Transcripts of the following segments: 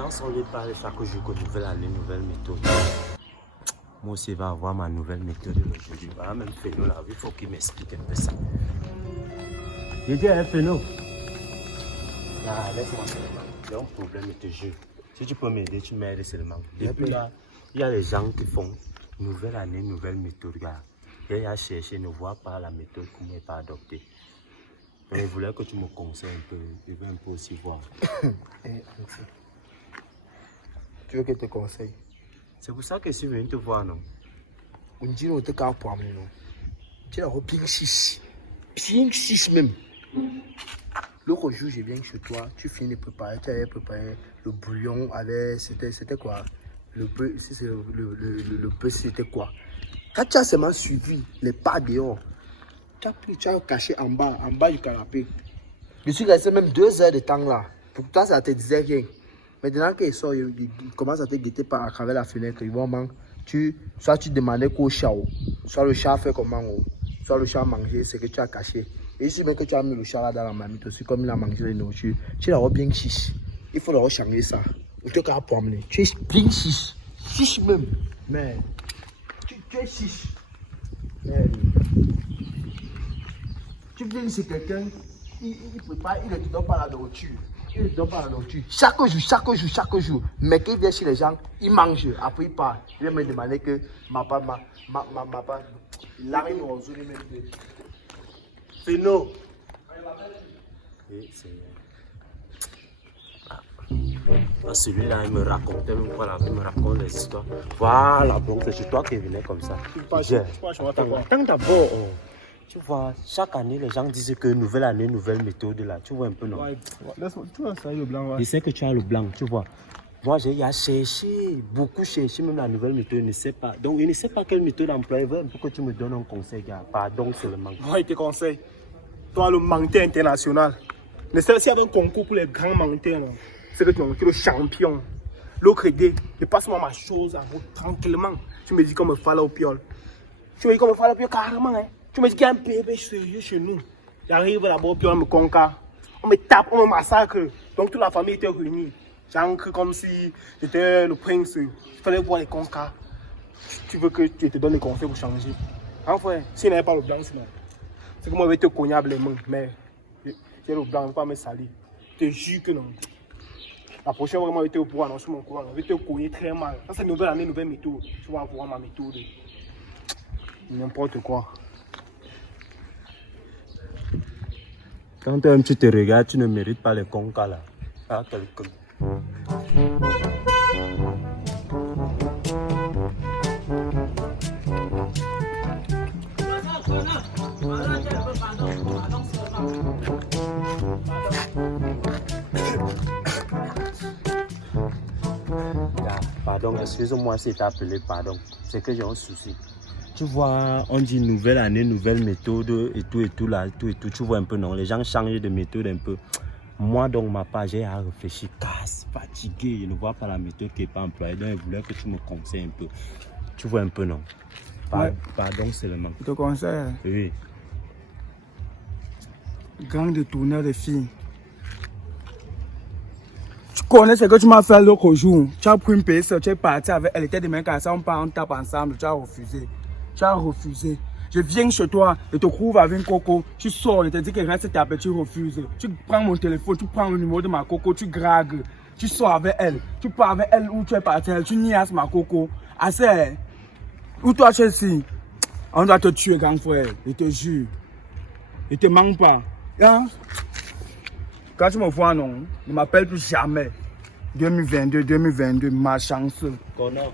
gens sont les parler chaque jour que nouvelle année, nouvelle méthode. Moi aussi, je vais avoir ma nouvelle méthode aujourd'hui. Voilà, même Féno là, il faut qu'il m'explique un peu ça. J'ai dit à Féno. Ah, laisse-moi seulement. Il y a un problème, je te jure. Si tu peux m'aider, tu m'aides seulement. Depuis là, il y a les gens qui font nouvelle année, nouvelle méthode. Et à chercher, ne voient pas la méthode qu'on n'est pas adoptée. Donc, je voulais que tu me conseilles un peu. Je veux un peu aussi voir. Tu veux que je te conseille? C'est pour ça que je suis venu te voir, non? On dit que tu as pour amener, non? Tu as bien 6. Bien 6 même. L'autre jour, je viens chez toi, tu finis de préparer, tu avais préparé le bouillon avec, c'était quoi? Le bœuf, si c'est le bœuf, c'était quoi? Quand tu as seulement suivi les pas dehors, tu as caché en bas du canapé. Je suis resté même 2 heures de temps là. Pour toi, ça te disait rien. Maintenant qu'il sort, il commence à te guetter par à travers la fenêtre. Ils vont soit tu demandais qu'au chat, soit le chat fait comment, soit le chat mangeait ce que tu as caché. Et ici, même que tu as mis le chat là dans la marmite aussi, comme il a mangé les nourritures, tu l'as bien chiche. Il faut leur changer ça. En tout cas, pour amener. Tu es bien chiche. Chiche même. Mais tu es chiche. Mais tu viens chez quelqu'un, il prépare, il ne te donne pas la nourriture. Il ne te donne pas la nourriture. Chaque jour. Mais qu'il vient chez les gens, il mange. Après, il part. Il vient me demander que ma il arrive au zoo, il me dit. Féno. Celui-là, il me racontait même quoi là, il me raconte les histoires. Voilà, donc c'est chez toi qui venait comme ça. Attends d'abord, tu vois, chaque année, les gens disent que nouvelle année, nouvelle méthode là. Tu vois un peu, non? Ouais, tu vois ça, le blanc. Je sais que tu as le blanc, tu vois. Moi, j'ai cherché, beaucoup cherché, même la nouvelle méthode, je ne sais pas. Donc, je ne sais pas quelle méthode employer. Il faut que tu me donnes un conseil, gars. Pardon seulement. Moi, je te conseille. Toi, le mangeur international. Ne serait-ce qu'il y avait un concours pour les grands mangeurs, c'est que tu es le champion. L'autre idée, je passe moi ma chose à vous tranquillement. Tu me dis qu'on me fallait au piole. Tu me dis qu'on me fallait au piole carrément. Hein. Tu me dis qu'il y a un PB sérieux chez nous. J'arrive là-bas au piole, on me conca. On me tape, on me massacre. Donc toute la famille était réunie. J'ancre comme si j'étais le prince. Il fallait voir les concas. Tu veux que je te donne des conseils pour changer. Enfin, s'il n'y avait pas le blanc, sinon. C'est que moi, je vais te cogner les mains. Mais j'ai le blanc, je ne vais pas me salir. Je te jure que non. La prochaine fois, moi, je vais te pouvoir annoncer mon courant. Je vais te cogner très mal. Ça, c'est une nouvelle année, nouvelle méthode. Tu vas voir ma méthode. N'importe quoi. Quand toi-même tu te regardes, tu ne mérites pas les concas là. Ah, quelqu'un. Pardon, excuse-moi si t'as appelé, pardon. C'est que j'ai un souci. Tu vois, on dit nouvelle année, nouvelle méthode et tout là, tout. Tu vois un peu, non? Les gens changent de méthode un peu. Moi, donc, ma part, j'ai à réfléchir, casse, fatigué. Je ne vois pas la méthode qui n'est pas employée. Donc, je voulais que tu me conseilles un peu. Tu vois un peu, non? Pardon seulement. Je te conseille. Oui. Grand détourneur de filles. Tu connais ce que tu m'as fait l'autre jour. Tu as pris une PS, tu es parti avec elle. était demain quand ça, on tape ensemble. Tu as refusé. Je viens chez toi, je te trouve avec une coco. Tu sors, je te dis que reste taper, tu refuses. Tu prends mon téléphone, tu prends le numéro de ma coco, tu gragues. Tu sors avec elle. Tu pars avec elle où tu es parti. Tu niaises ma coco. Assez. Où toi tu es ici? On doit te tuer, grand frère. Je te jure. Je te manque pas. Hein? Quand tu me vois, non, ne m'appelle plus jamais. 2022, ma chance. Connard.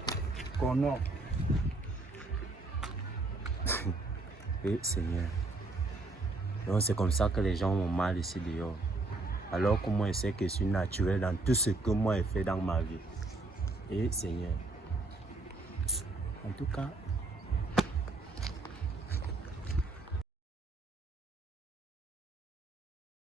Oui, Seigneur. Donc, c'est comme ça que les gens ont mal ici dehors. Alors que moi, je sais que je suis naturel dans tout ce que moi, j'ai fait dans ma vie. Et Seigneur. En tout cas,